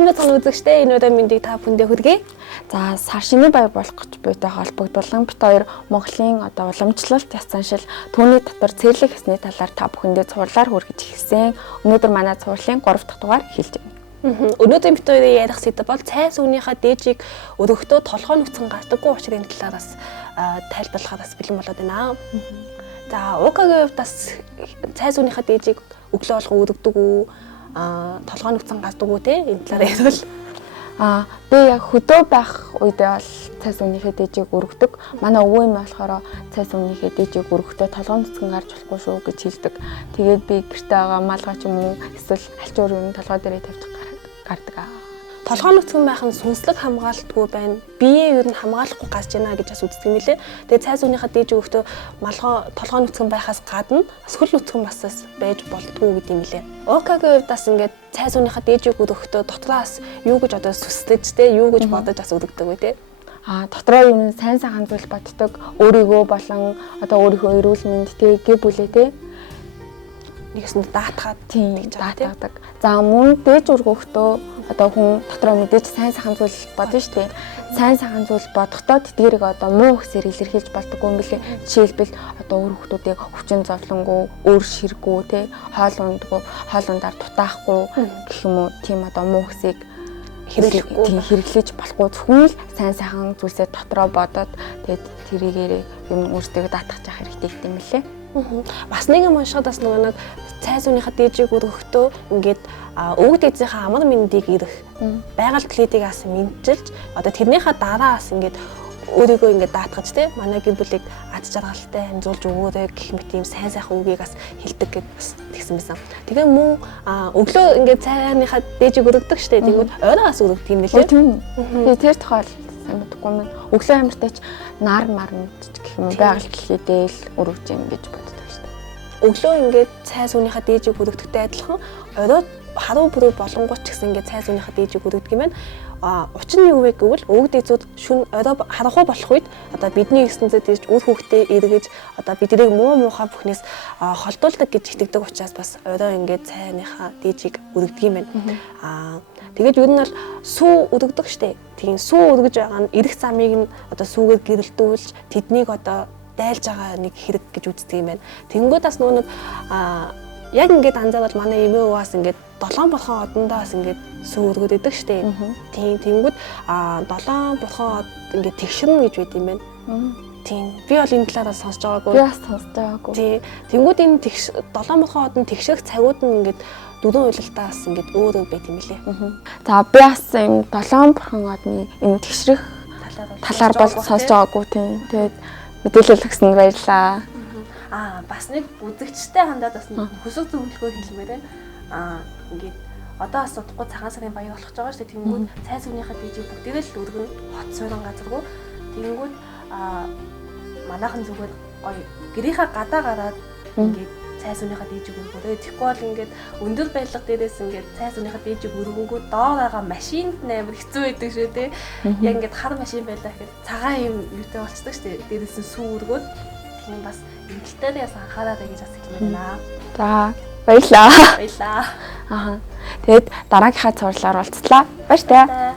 сайн байцгаана үзэгчдээ, энэ удаа мэндийг та бүхэндээ хүргэе. За сар шинэ баяр болох гэж буйтай холбогдуулан бит хоёр Монголын уламжлалт яс заншил түүний дотор цэрлэг хэсний талаар та бүхэндээ цувралаар хүргэж ирсэн. Өнөөдөр манай цувралын 3 дахь дугаар эхэлж байна. Өнөөдөр бит хоёрын ярих сэдэв бол цай сүүнийхээ дээжийг өргөхдөө толгой нүцгэн гардаггүй учраас талаараас тайлбарлахаар бас бэлэн болоод байна. За УК-гийн хувьд бас цай сүүнийхээ дээжийг өглөө болгон өргөдөг үү? Толгой нүцгэн гарддаг үү те? Энэ талаар ярил. Би яг хөдөө байх үедээ бол цай сүүнийхээ дээжийг өргөдөг. Манай өвөө юм болохоор цай сүүнийхээ дээжийг өргөхдөө толгой нүцгэн гарч болохгүй шүү гэж хэлдэг. Тэгээд би гэртээ байгаа малгай ч юм уу эсвэл алчуур юм толгой дээрээ тавьж гардаг. Толгой нүцгэн байх нь сүнслэг хамгаалтгүй байна. Биеэ ер нь хамгаалахгүй гарч яана гэж бас үздэг юм лээ. Тэгээд цай сүүнийхээ дээж өгөхдөө толгой нүцгэн байхаас гадна сүл нүцгэн бас байж болдгоо гэдэг юм лээ. УК-гийн хувьд бас ингээд цай сүүнийхээ дээжийг өгөхдөө дотроос юу гэж одоо сүслэж те юу гэж бодож бас өгдөг үү те. Дотроо юм сайн сайхан зүйл боддог. Өөрийгөө болон одоо өөрийнхөө эрүүл мэнд те гэр бүлээ те нэгсэнд даатгаад гэж даатгадаг. За мөн дээж өргөхдөө одоо хүн дотроо мэдээж сайн сайхан зүйл бодно шүү дээ. Сайн сайхан зүйл бодохдоо тэдгэрийг одоо муу хөсөөр илэрхийлж болдоггүй юм билээ. Жишээлбэл одоо өөр хүмүүсийг хүчин зовлонгүй, өөр ширггүй те хоол ундгүй, хоол ундаар дутаахгүй гэх юм уу тийм одоо муу хөсийг хэрэглэж болохгүй зөвхөн л сайн сайхан зүйлсээ дотроо бодоод тэгээд тэрийгээр юм өөртөө даатгах хэрэгтэй юм лээ. Бас нэг юм уншихад бас нэг цай сүүнийхээ дээжийг өргөхдөө ингээд өвөг дээдсийнхээ амар мэндийг ирэх байгаль клетийг ас мэдчилж одоо тэрнийхээ дараа бас ингээд өөрийгөө ингээд даатгаж те манай гэр бүлийг ад жаргалтай амжуулж өгөөрэй гэх мэт юм сайн сайхан үгийг бас хэлдэг гэж бас тэгсэн байсан. Тэгээ мөн өглөө ингээд цайныхаа дээжийг өргөдөг штэ тэгвэл оройгоос өргөдөг юм лээ. Тэгээ тэр тухай сайн мэдгүй юм. Өглөө амиртайч нар гэх юм байгаль клетээ л өргөж юм гэж боддог штэ. Өглөө ингээд цай сүүнийхээ дээжийг өргөдөгтэй адилхан орой харуу бүрүү болонгоч гэсэн ингээд цай сүүнийхээ дээжийг өргөдөг юм байна. Учир нь юу вэ гэвэл өвөг дээдсүүд шүн орой харахгүй болох үед одоо бидний ертөнцид тийж үр хөвгтөө эргэж одоо биднийг муу муухай бүхнээс холдуулдаг гэж итгэдэг учраас бас орой ингээд цайныхаа дээжийг өргөдөг юм байна. Тэгээд ер нь бол сүү өргөдөг штэ. Тийм сүү өргөж байгаа нь эрэх замыг нь одоо сүүгээр гэрэлтүүлж тэднийг одоо дайлж байгаа нэг хэрэг гэж үздэг юм байна. Тэнгүүд бас нөгөө яг ингээд анзаарвал манай эмээ уугаас ингээд 7 бурхан одондоо бас ингээд сүү өргөд өгдөг штэ. Тийм тэнгүүд 7 бурхан ингээд тэгшэрнэ гэж байд юм байна. Тийм би бол энэ талаараа сонсож байгаагүй. Би бас сонсож байгаагүй. Тийм тэнгүүд энэ 7 бурхан одонд тэгшэрх цагууд нь ингээд дөрвөн уйлалтаас ингээд өөр байт юм лээ. За би бас энэ 7 бурхан одны энэ тэгшрэх талаар бол сонсож байгаагүй тийм. Тэгээд мэдээлэл өгсөнд баярлалаа. Бас нэг үзэгчтэй хандаад бас хөсөг зөвлөгөө хэлмээр байна. Ингээд одоо бас удахгүй цагаан сарын баяр болох гэж байгаа шүү дээ. Тэнгүүд цай сүүнийхээ дээжийг бүгдээрээ л өргөн хот суурин газаргүй. Тэнгүүд манайхан зүгээр гоё гэрийнхаа гадаа гараад ингээд цай сүүнийхээ дээжийг өргөөрэй. Тэгэхгүй бол ингээд өндөр байрлал дээрээс ингээд цай сүүнийхээ дээжийг өргөнгөө доор байгаа машинд амар хэцүү байдаг шүү дээ. Яг ингээд хар машин байлаа гэхэд цагаан юм юутай болцдог шүү дээ. Дээрээс нь сүү өргөөд тийм бас эмгэлтээрээс анхаараарай гэж бас хэлмээр байна. За баярлаа. Баярлаа. Тэгээд дараагийнхаа цувралаар уулзлаа. Баяр таа.